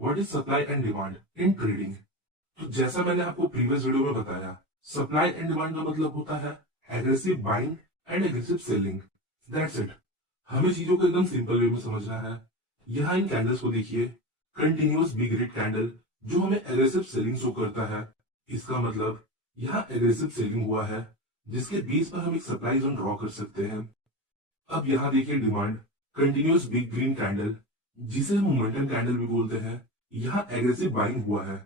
What is supply and demand in trading. तो जैसा मैंने आपको प्रीवियस वीडियो में बताया, सप्लाई एंड डिमांड का मतलब होता है aggressive buying and aggressive selling. That's it. हमें चीजों को एकदम सिंपल वे में समझना है। यहाँ इन कैंडल्स को देखिए, कंटिन्यूअस बिग रेड कैंडल जो हमें एग्रेसिव सेलिंग शो करता है। इसका मतलब यहाँ एग्रेसिव सेलिंग हुआ है, जिसके बेस पर हम एक सप्लाई जोन ड्रॉ कर सकते हैं। अब यहाँ देखिए demand, continuous big green candle जिसे हम मोमेंटम कैंडल भी बोलते हैं, यहाँ एग्रेसिव बाइंग हुआ है।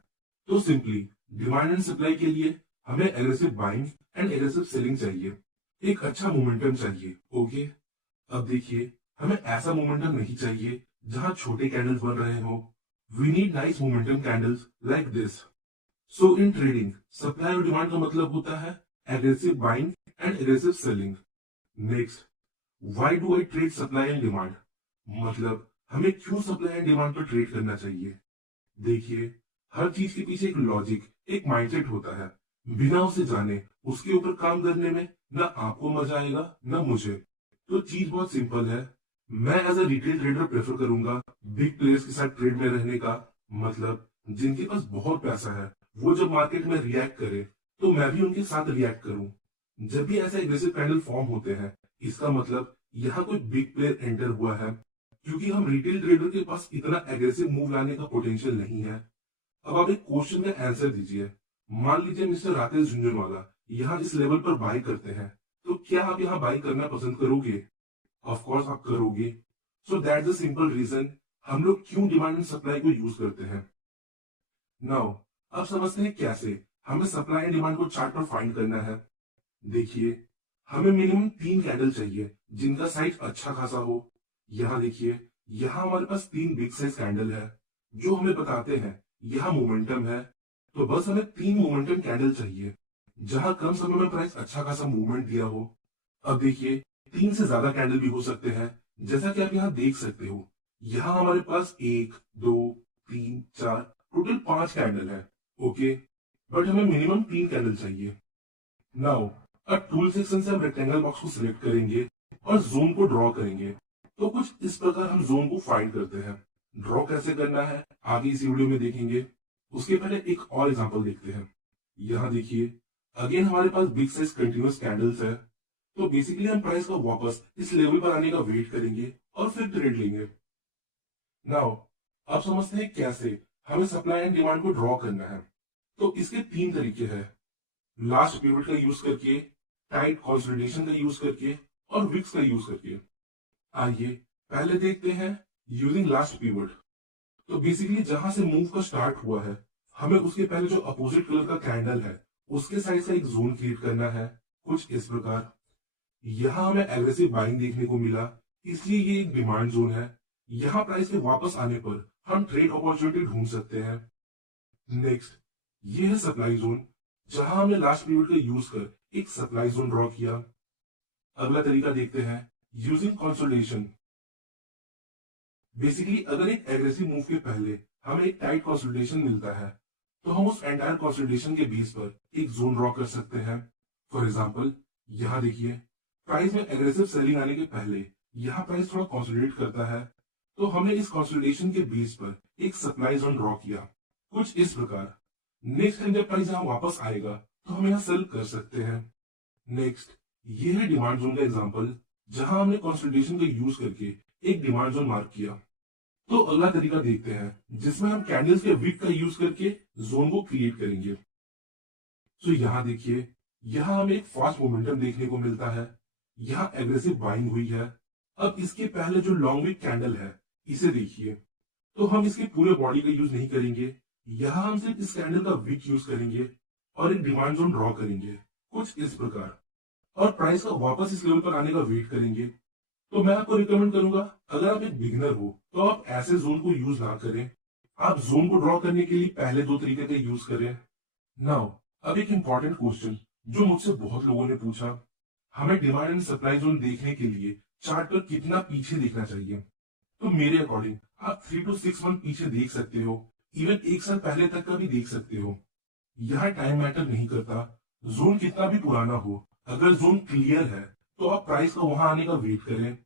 तो सिंपली डिमांड एंड सप्लाई के लिए हमें aggressive buying and aggressive selling चाहिए, एक अच्छा मोमेंटम चाहिए। ओके, अब देखिए हमें ऐसा मोमेंटम नहीं चाहिए जहां छोटे कैंडल्स बन रहे हो। We need nice momentum candles like this. So in trading supply और डिमांड का मतलब होता है aggressive buying and aggressive selling. Next, why do I trade supply and demand, मतलब हमें क्यों सप्लाई एंड डिमांड पर ट्रेड करना चाहिए। देखिए, हर चीज के पीछे एक लॉजिक, एक माइंडसेट होता है। बिना उसे जाने उसके ऊपर काम करने में ना आपको मजा आएगा ना मुझे। तो चीज बहुत सिंपल है। मैं as a retail trader prefer करूंगा बिग प्लेयर्स के साथ ट्रेड में रहने का, मतलब जिनके पास बहुत पैसा है। वो जब मार्केट में रिएक्ट करे तो मैं भी उनके साथ रिएक्ट करूं। जब भी ऐसे एग्रेसिव कैंडल फॉर्म होते हैं, इसका मतलब यहाँ कोई बिग प्लेयर एंटर हुआ है, क्योंकि हम रिटेल ट्रेडर के पास इतना एग्रेसिव मूव लाने का पोटेंशियल नहीं है। अब आप एक क्वेश्चन का आंसर दीजिए। मान लीजिए मिस्टर राकेश झुंझुनवाला यहाँ इस लेवल पर बाय करते हैं, तो क्या आप यहाँ बाय करना पसंद करोगे? ऑफ कोर्स आप करोगे। So that's the simple reason हम लोग क्यों डिमांड एंड सप्लाई को यूज करते हैं। नाउ अब समझते हैं कैसे हमें सप्लाई एंड डिमांड को चार्ट पर फाइंड करना है। देखिए, हमें मिनिमम 3 कैंडल चाहिए जिनका साइज अच्छा खासा हो। यहाँ देखिए, यहाँ हमारे पास 3 बिग साइज कैंडल है जो हमें बताते हैं यहाँ मोमेंटम है। तो बस हमें 3 मोमेंटम कैंडल चाहिए जहां कम समय में प्राइस अच्छा खासा मूवमेंट दिया हो। अब देखिए, 3 से ज्यादा कैंडल भी हो सकते हैं, जैसा कि आप यहाँ देख सकते हो। यहाँ हमारे पास 1 2 3 4 टोटल 5 कैंडल है। ओके, बट हमें मिनिमम 3 कैंडल चाहिए। नाउ अब टूल सेक्शन से हम रेक्टेंगल बॉक्स को सिलेक्ट करेंगे और जोन को ड्रॉ करेंगे। तो कुछ इस प्रकार हम जोन को फाइंड करते हैं। ड्रॉ कैसे करना है आगे इस वीडियो में देखेंगे। उसके पहले एक और एग्जांपल देखते हैं। यहाँ देखिए, अगेन हमारे पास बिग साइज कंटिन्यूअस कैंडल्स है। तो बेसिकली हम प्राइस का वापस इस लेवल पर आने का वेट करेंगे और फिर ट्रेड लेंगे। नाउ अब समझते हैं कैसे हमें सप्लाई एंड डिमांड को ड्रॉ करना है। तो इसके 3 तरीके हैं, लास्ट पिवट का यूज करके, टाइट कंसोलिडेशन का यूज करके और विक्स का यूज करके। आइए पहले देखते हैं यूजिंग लास्ट पिवट। तो बेसिकली जहां से मूव का स्टार्ट हुआ है, हमें उसके पहले जो अपोजिट कलर का कैंडल है उसके साइड से एक जोन क्रिएट करना है, कुछ इस प्रकार। यहां हमें एग्रेसिव बाइंग देखने को मिला, इसलिए ये एक डिमांड जोन है। यहाँ प्राइस के वापस आने पर हम ट्रेड अपॉर्चुनिटी ढूंढ सकते हैं। नेक्स्ट, ये है सप्लाई जोन, जहां हमने लास्ट पीरियड का यूज कर एक सप्लाई जोन ड्रॉ किया। अगला तरीका देखते हैं यूजिंग कंसोलिडेशन। बेसिकली अगर एक एग्रेसिव मूव के पहले हमें एक टाइट कंसोलिडेशन मिलता है, तो हम उस एंटायर कंसोलिडेशन के बेस पर एक जोन ड्रॉ कर सकते हैं। फॉर एग्जांपल, यहाँ देखिए, प्राइस में एग्रेसिव सेलिंग आने के पहले यहाँ प्राइस थोड़ा कंसोलिडेट करता है, तो हमने इस कंसोलिडेशन के बेस पर एक सप्लाई जोन ड्रॉ किया, कुछ इस प्रकार। नेक्स्ट टाइम जब प्राइस यहाँ वापस आएगा तो हम यहाँ सेल कर सकते हैं। नेक्स्ट, ये है डिमांड जोन का एग्जांपल, जहां हमने कंसोलिडेशन का यूज करके एक डिमांड जोन मार्क किया। तो अगला तरीका देखते हैं जिसमें हम कैंडल्स के विक का यूज करके जोन को क्रिएट करेंगे। तो यहाँ देखिए, यहाँ हमें एक फास्ट मोमेंटम देखने को मिलता है। यहाँ एग्रेसिव बाइंग हुई है। अब इसके पहले जो लॉन्ग विक कैंडल है, इसे देखिए। तो हम इसके पूरे बॉडी का यूज नहीं करेंगे, यहाँ हम सिर्फ इस कैंडल का विक यूज करेंगे और एक डिमांड जोन ड्रॉ करेंगे, कुछ इस प्रकार। और प्राइस का वापस इस लेवल पर आने का वेट करेंगे। तो मैं आपको रिकमेंड करूंगा, अगर आप एक बिगिनर हो तो आप ऐसे जोन को यूज ना करें। आप जोन को ड्रॉ करने के लिए पहले 2 तरीके का यूज करें। नाउ अब एक इंपॉर्टेंट क्वेश्चन जो मुझसे बहुत लोगों ने पूछा, हमें डिमांड एंड सप्लाई जोन देखने के लिए चार्ट पर कितना पीछे देखना चाहिए। तो मेरे अकॉर्डिंग आप 3 to 6 मंथ पीछे देख सकते हो, इवन 1 साल पहले तक का भी देख सकते हो। यहाँ टाइम मैटर नहीं करता, जोन कितना भी पुराना हो, अगर जोन क्लियर है तो आप प्राइस का वहां आने का वेट करें।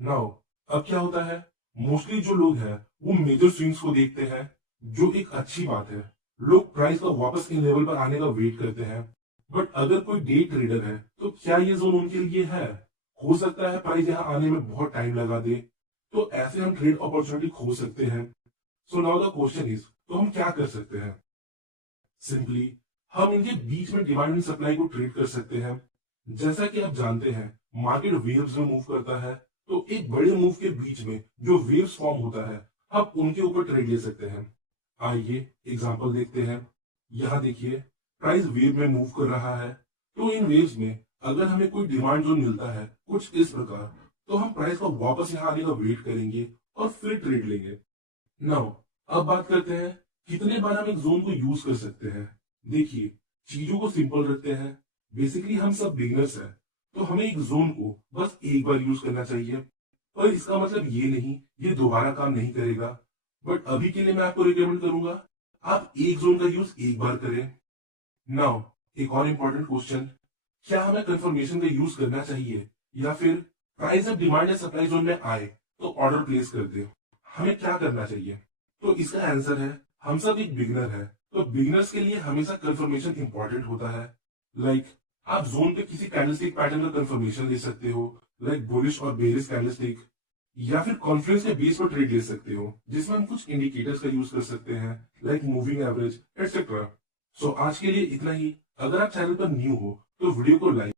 नाउ अब क्या होता है, मोस्टली जो लोग हैं वो मेजर स्विंग्स को देखते हैं, जो एक अच्छी बात है। लोग प्राइस का वापस इन लेवल पर आने का वेट करते हैं। बट अगर कोई डे ट्रेडर है तो क्या ये जोन उनके लिए है? हो सकता है प्राइस यहाँ आने में बहुत टाइम लगा दे, तो ऐसे हम ट्रेड अपॉर्चुनिटी खो सकते हैं। So now the question is, तो हम क्या कर सकते हैं? सिंपली हम इनके बीच में डिमांड एंड सप्लाई को ट्रेड कर सकते हैं। जैसा कि आप जानते हैं, मार्केट वेव्स में मूव करता है, तो एक बड़े मूव के बीच में जो वेव्स फॉर्म होता है, हम उनके ऊपर ट्रेड ले सकते हैं। आइए एग्जांपल देखते हैं। यहाँ देखिए, प्राइस वेव में मूव कर रहा है, तो इन वेव्स में अगर हमें कोई डिमांड जोन मिलता है कुछ इस प्रकार, तो हम प्राइस का वापस यहाँ आने का वेट करेंगे और फिर ट्रेड लेंगे। नाउ अब बात करते हैं कितने बार हम एक जोन को यूज कर सकते हैं। देखिए, चीजों को सिंपल रखते हैं। बेसिकली हम सब बिगनर्स हैं, तो हमें एक जोन को बस एक बार यूज करना चाहिए। पर इसका मतलब ये नहीं ये दोबारा काम नहीं करेगा। बट अभी के लिए मैं आपको रिकमेंड करूंगा, आप एक जोन का यूज एक बार करें। नाउ एक और इम्पोर्टेंट क्वेश्चन, क्या हमें कंफर्मेशन का यूज करना चाहिए या फिर प्राइस जब डिमांड या सप्लाई जोन में आए तो ऑर्डर प्लेस कर दे? हमें क्या करना चाहिए? तो इसका आंसर है, हम सब एक बिगनर है, तो बिगनर्स के लिए हमेशा कंफर्मेशन इंपॉर्टेंट होता है। लाइक आप जोन पे किसी कैंडलस्टिक पैटर्न का कंफर्मेशन ले सकते हो, लाइक बुलिश और बेरिश कैंडलस्टिक, या फिर कॉन्फ्रेंस के बेस पर ट्रेड ले सकते हो, जिसमें हम कुछ इंडिकेटर्स का यूज कर सकते हैं, लाइक मूविंग एवरेज एटसेट्रा। सो आज के लिए इतना ही। अगर आप चैनल पर न्यू हो तो वीडियो को लाइक